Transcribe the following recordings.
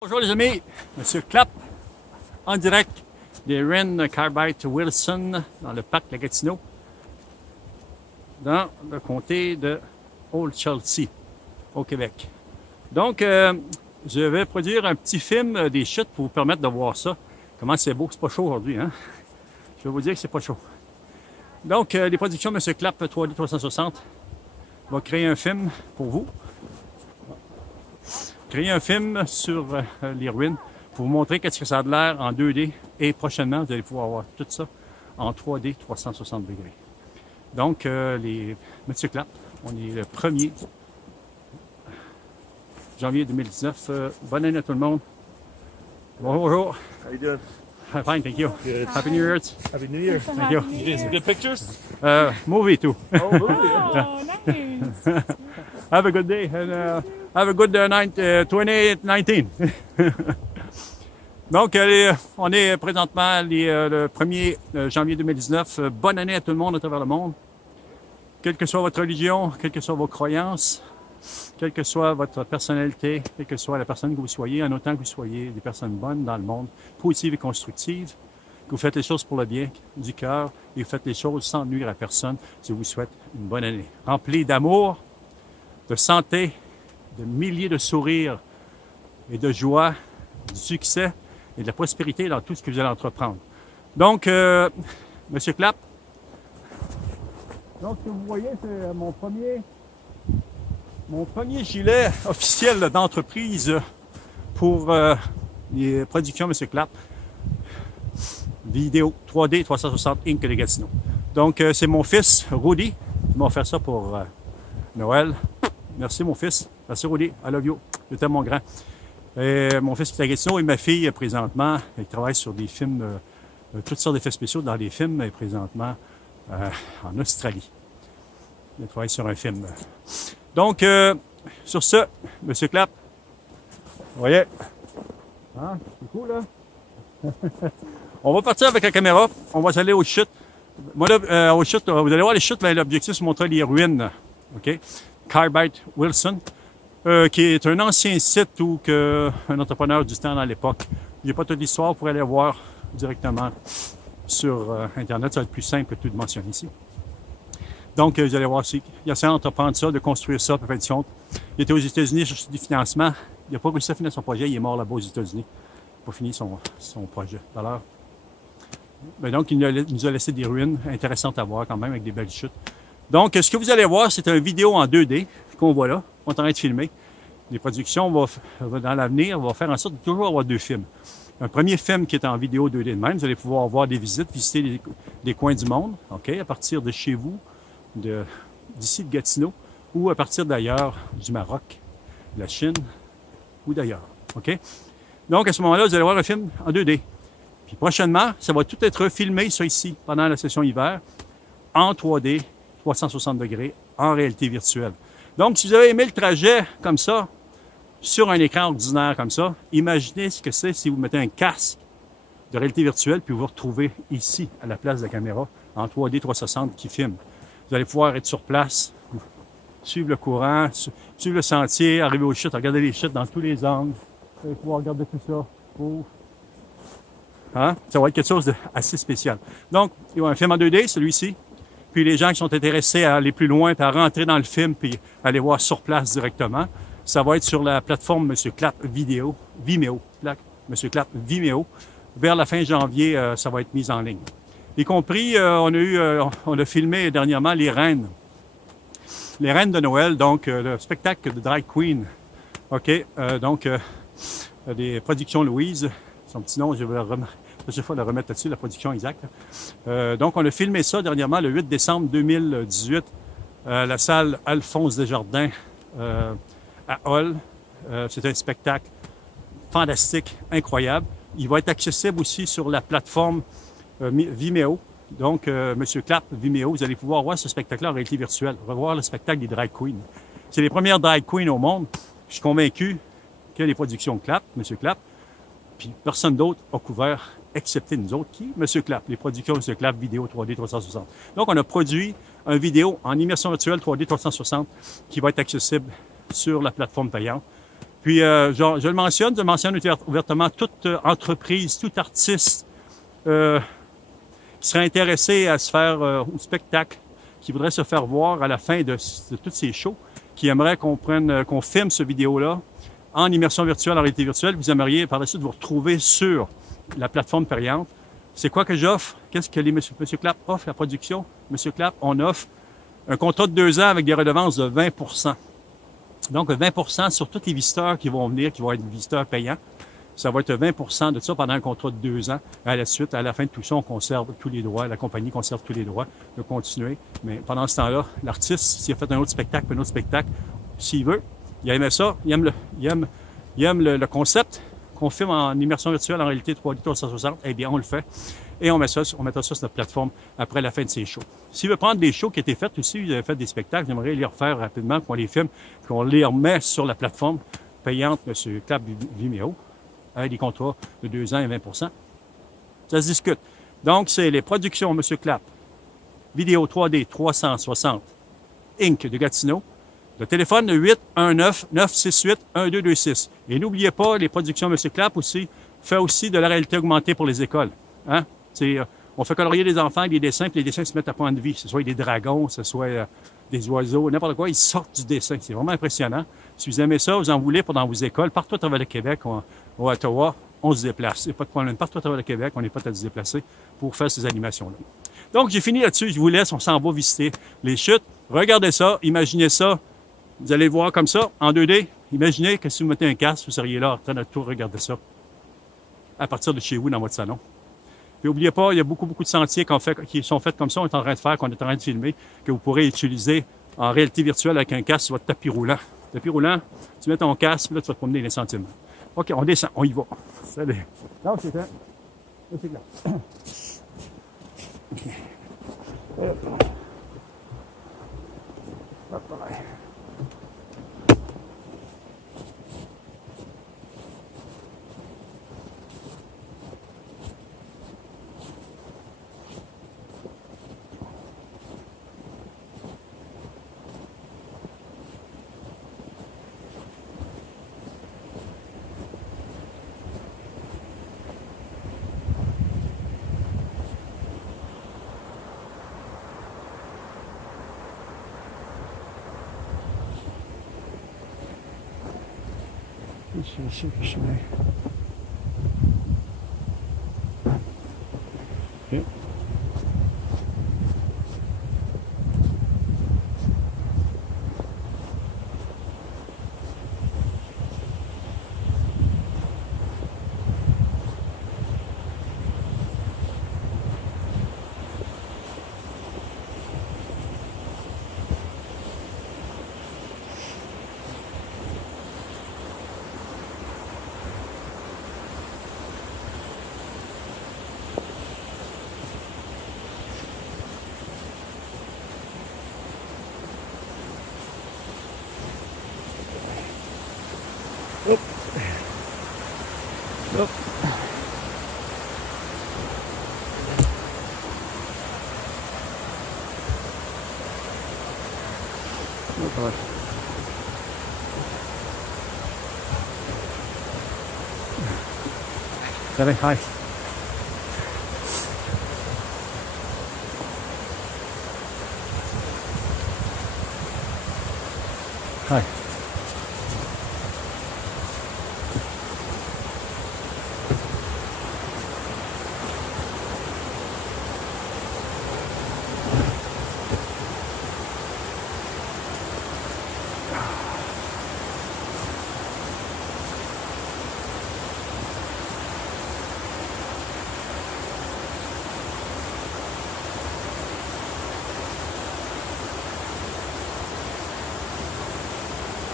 Bonjour les amis, Monsieur Clapp, en direct des Ren Carbide Wilson dans le parc La Gatineau, dans le comté de Old Chelsea, au Québec. Donc, je vais produire un petit film des chutes pour vous permettre de voir ça. Comment c'est beau, c'est pas chaud aujourd'hui, hein? Je vais vous dire que c'est pas chaud. Donc, les productions de Monsieur Clapp 3D 360 va créer un film pour vous. Créer un film sur les ruines pour vous montrer qu'est-ce que ça a de l'air en 2D et prochainement, vous allez pouvoir voir tout ça en 3D 360 degrés. Donc, les Monsieur Clapp, on est le 1er janvier 2019. Bonne année à tout le monde. Bonjour. How you doing? I'm fine, thank you. Good. Happy New Year. Happy New Year. Thank you. You getting some good pictures? Movie too. Oh, movie. Oh, nice. Have a good day and have a good 2019. Donc, on est présentement le 1er janvier 2019. Bonne année à tout le monde à travers le monde. Quelle que soit votre religion, quelles que soient vos croyances, quelle que soit votre personnalité, quelle que soit la personne que vous soyez, en autant que vous soyez des personnes bonnes dans le monde, positives et constructives, que vous faites les choses pour le bien du cœur et vous faites les choses sans nuire à personne, je vous souhaite une bonne année. Remplie d'amour, de santé, de milliers de sourires et de joie, du succès et de la prospérité dans tout ce que vous allez entreprendre. Donc, Monsieur Clapp, donc ce que vous voyez, c'est mon premier gilet officiel d'entreprise pour les productions Monsieur Clapp, vidéo 3D 360 Inc. de Gatineau. Donc, c'est mon fils, Rudy, qui m'a offert ça pour Noël. Merci, mon fils. Merci, Rudy. I love you. Je t'aime, mon grand. Et mon fils qui est à Gatineau et ma fille, présentement, elle travaille sur des films, toutes sortes d'effets spéciaux dans les films, et présentement en Australie. Elle travaille sur un film. Donc, sur ce, Monsieur Clapp, vous voyez, hein, c'est cool, là? On va partir avec la caméra. On va aller aux chutes. Moi, là, aux chutes, vous allez voir les chutes, mais l'objectif, c'est de montrer les ruines. OK? Carbide Wilson, qui est un ancien site où un entrepreneur du temps à l'époque. Il n'y a pas toute l'histoire, vous pourrez aller voir directement sur Internet. Ça va être plus simple que tout de mentionner ici. Donc, vous allez voir aussi, il a essayé d'entreprendre ça, de construire ça, pour faire du compte. Il était aux États-Unis, chercher du financement. Il n'a pas réussi à finir son projet, il est mort là-bas aux États-Unis. Il n'a pas fini son projet. Alors, ben donc, il nous a laissé des ruines intéressantes à voir quand même, avec des belles chutes. Donc, ce que vous allez voir, c'est une vidéo en 2D qu'on voit là. On est en train de filmer. Les productions, dans l'avenir, vont faire en sorte de toujours avoir deux films. Un premier film qui est en vidéo 2D de même. Vous allez pouvoir voir des visites, visiter des coins du monde, OK, à partir de chez vous, d'ici de Gatineau, ou à partir d'ailleurs, du Maroc, de la Chine, ou d'ailleurs, OK? Donc, à ce moment-là, vous allez voir un film en 2D. Puis prochainement, ça va tout être filmé, ça ici, pendant la session hiver, en 3D, 360 degrés, en réalité virtuelle. Donc, si vous avez aimé le trajet comme ça, sur un écran ordinaire comme ça, imaginez ce que c'est si vous mettez un casque de réalité virtuelle puis vous vous retrouvez ici, à la place de la caméra, en 3D 360 qui filme. Vous allez pouvoir être sur place, suivre le courant, suivre le sentier, arriver aux chutes, regarder les chutes dans tous les angles. Vous allez pouvoir regarder tout ça. Hein? Ça va être quelque chose d'assez spécial. Donc, il y a un film en 2D, celui-ci. Puis les gens qui sont intéressés à aller plus loin, puis à rentrer dans le film, puis aller voir sur place directement, ça va être sur la plateforme Monsieur Clapp Vimeo, Monsieur Clapp Vimeo. Vers la fin janvier, ça va être mis en ligne. Y compris, on a filmé dernièrement les reines de Noël, donc le spectacle de Drag Queen. OK, donc des productions Louise, son petit nom, je vais le remettre là-dessus, la production exacte. Donc, on a filmé ça dernièrement, le 8 décembre 2018, à la salle Alphonse Desjardins à Hull. C'est un spectacle fantastique, incroyable. Il va être accessible aussi sur la plateforme Vimeo. Donc, Monsieur Clapp Vimeo, vous allez pouvoir voir ce spectacle-là en réalité virtuelle, revoir le spectacle des drag queens. C'est les premières drag queens au monde. Je suis convaincu que les productions Clapp, Monsieur Clapp, puis personne d'autre a couvert, excepté nous autres, qui? Monsieur Clapp, les productions Monsieur Clapp vidéo 3D 360. Donc, on a produit une vidéo en immersion virtuelle 3D 360 qui va être accessible sur la plateforme payante. Puis, je le mentionne ouvertement, toute entreprise, tout artiste qui serait intéressé à se faire au spectacle, qui voudrait se faire voir à la fin de tous ces shows, qui aimerait qu'on filme ce vidéo-là en immersion virtuelle, en réalité virtuelle, vous aimeriez par la suite vous retrouver sur la plateforme payante. C'est quoi que j'offre? Qu'est-ce que Monsieur Clap offre, la production? Monsieur Clap, on offre un contrat de 2 ans avec des redevances de 20 %. Donc, 20 % sur tous les visiteurs qui vont venir, qui vont être visiteurs payants. Ça va être 20 % de ça pendant un contrat de 2 ans. À la suite, à la fin de tout ça, on conserve tous les droits. La compagnie conserve tous les droits de continuer. Mais pendant ce temps-là, l'artiste, s'il a fait un autre spectacle, s'il veut, il aime ça, il aime le concept qu'on filme en immersion virtuelle, en réalité 3D 360, eh bien, on le fait. Et on mettra ça sur notre plateforme après la fin de ces shows. S'il veut prendre des shows qui étaient faits aussi, vous avez fait des spectacles, j'aimerais les refaire rapidement, qu'on les filme, qu'on les remet sur la plateforme payante, M. Clap Vimeo, avec des contrats de 2 ans et 20 %. Ça se discute. Donc, c'est les productions M. Clap, vidéo 3D 360, Inc. de Gatineau. Le téléphone de 819-968-1226. Et n'oubliez pas, les productions M. Clap aussi fait aussi de la réalité augmentée pour les écoles. Hein? On fait colorier les enfants avec des dessins, puis les dessins se mettent à point de vie. Que ce soit des dragons, que ce soit des oiseaux, n'importe quoi, ils sortent du dessin. C'est vraiment impressionnant. Si vous aimez ça, vous en voulez pour dans vos écoles, partout à travers le Québec, ou à Ottawa, on se déplace. C'est pas de problème. Partout à travers le Québec, on n'est pas à se déplacer pour faire ces animations-là. Donc, j'ai fini là-dessus. Je vous laisse. On s'en va visiter les chutes. Regardez ça. Imaginez ça. Vous allez le voir comme ça, en 2D. Imaginez que si vous mettez un casque, vous seriez là en train de tout regarder ça à partir de chez vous dans votre salon. Puis n'oubliez pas, il y a beaucoup de sentiers qui sont faits comme ça, qu'on est en train de filmer, que vous pourrez utiliser en réalité virtuelle avec un casque sur votre tapis roulant. Tapis roulant, tu mets ton casque, là, tu vas te promener les sentiments. OK, on descend, on y va. Salut. Là, c'est ça. Là, c'est là. OK. Hop. Hop, pareil. C'est le chemin. Okay. Hop. Hop. Hop. Sorry, hi. Hi.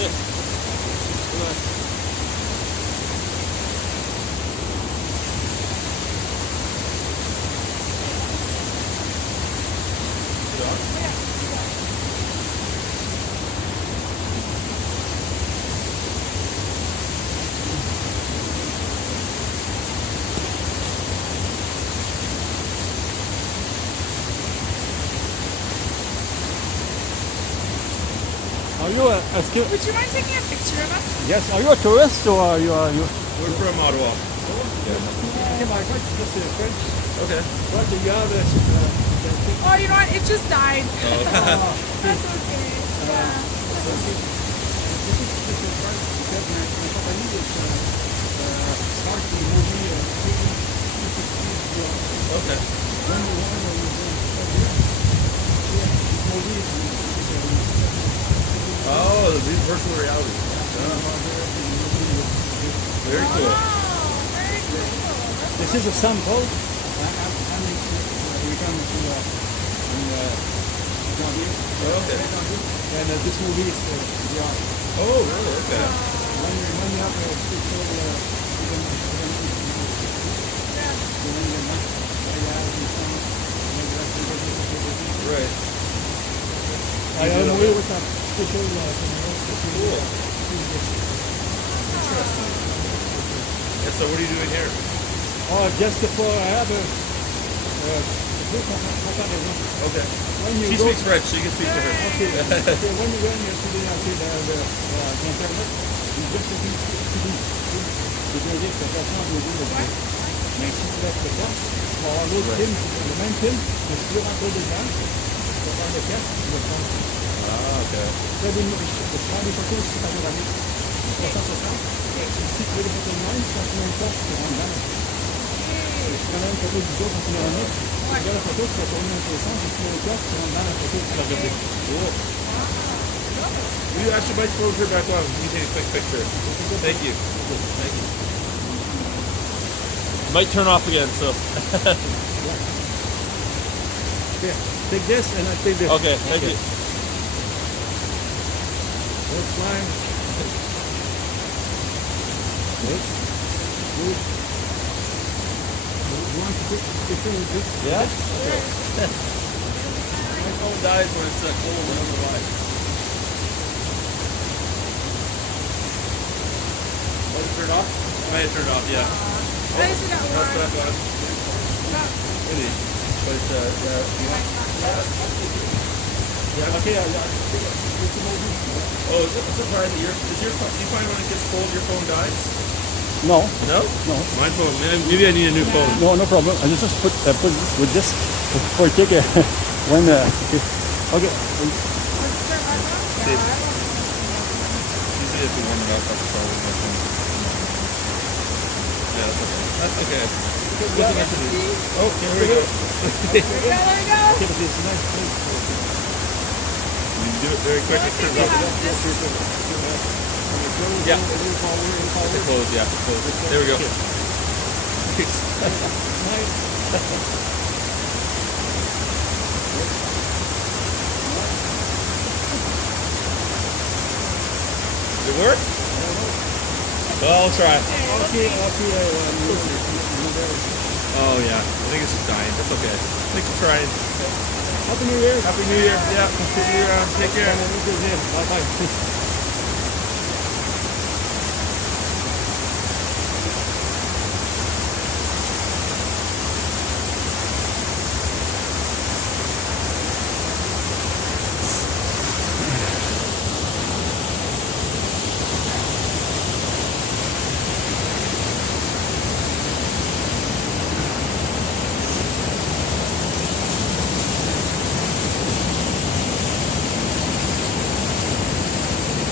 it. Are you est-ce que, Would you mind taking a picture of us? yes, are you a tourist or are you? We're from Ottawa. Okay, my question is just French. Okay. What do you have? Oh, you know what? It just died. Oh. That's okay. Yeah. Okay. Oh, these virtual reality. Very cool. Wow, very cool. This is a sample. Okay. And this movie is VR. Oh, really? Okay. When you have a special Right. I am aware with that special Cool. Interesting. And so what are you doing here? Oh, just for I have a Okay. when you She go, speaks French, so you can speak to her. okay, when you go to the internet, you just because it's a mais si tu laisses le casque, tu vas avoir l'autre film, le même film, mais si tu veux rentrer dedans, tu vas faire le casque, tu vas prendre. Ah, okay. Je prends des photos aussi panoramiques. 360. Si tu veux des photos de même, quand tu mets le casque, tu rentres dedans. Tu prends une photo du dos quand tu panoramique, tu regardes la photo, tu vas tourner dans tous les sens, et tu mets le casque, tu rentres dans la photo, tu vas regarder. Cool. You actually might close her back on. You can take a quick picture. Thank you. Thank you. Might turn off again, so. Here, take this and I take this. Okay, thank you. That's fine. Good. Good. You want to take a picture with this? Yeah? My phone dies when it's cold. I don't know why. Was it turned off? I had it turned off, yeah. Why is it at That's what I work? thought. Maybe. But you want? Yeah. Okay, Oh, is it surprised that do you find when it gets cold your phone dies? no, No? no, My phone. Maybe I need a new phone. no problem. I just put this with this for take a when okay. See. Usually if we warm it up, that's probably my phone. Yeah, that's okay. That's okay. Oh, here we go. There we go. Okay, but it's nice. You do it very quick. It turns We off. have this. Yeah. It's closed, yeah. It's closed. There we go. Did it work? Well, I'll try. Okay, Oh, yeah. I think it's just dying. That's okay. Thanks for trying. Happy New Year. Happy New Year. Yeah. See you around. Take care. Bye bye.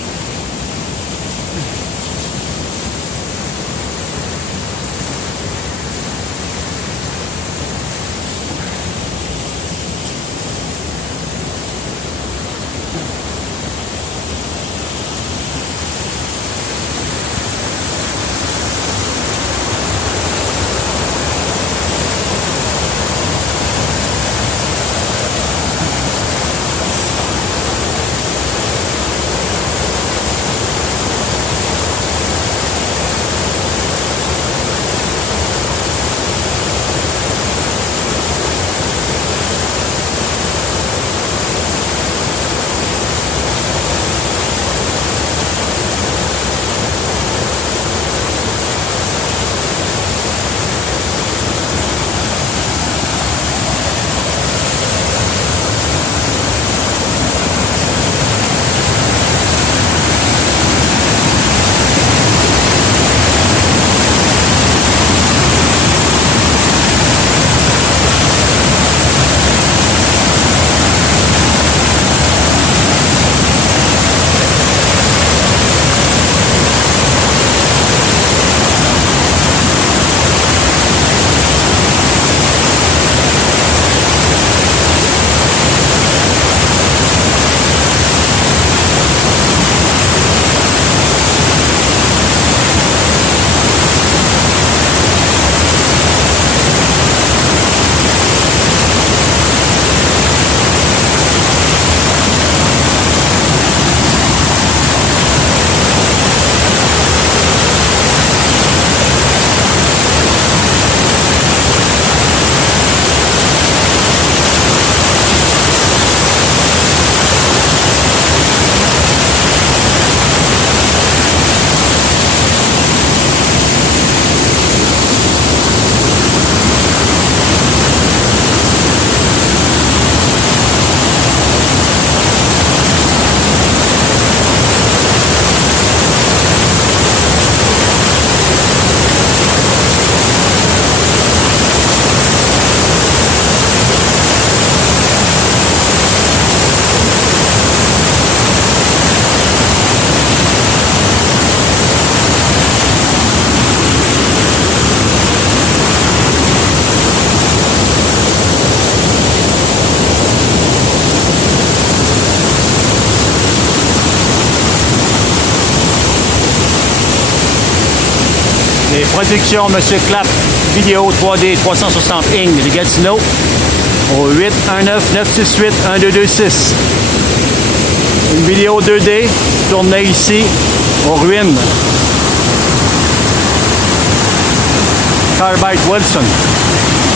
Production Monsieur Clap, vidéo 3D 360 Inc. de Gatineau au 819-968-1226. Une vidéo 2D tournée ici aux ruines. Carbide Wilson.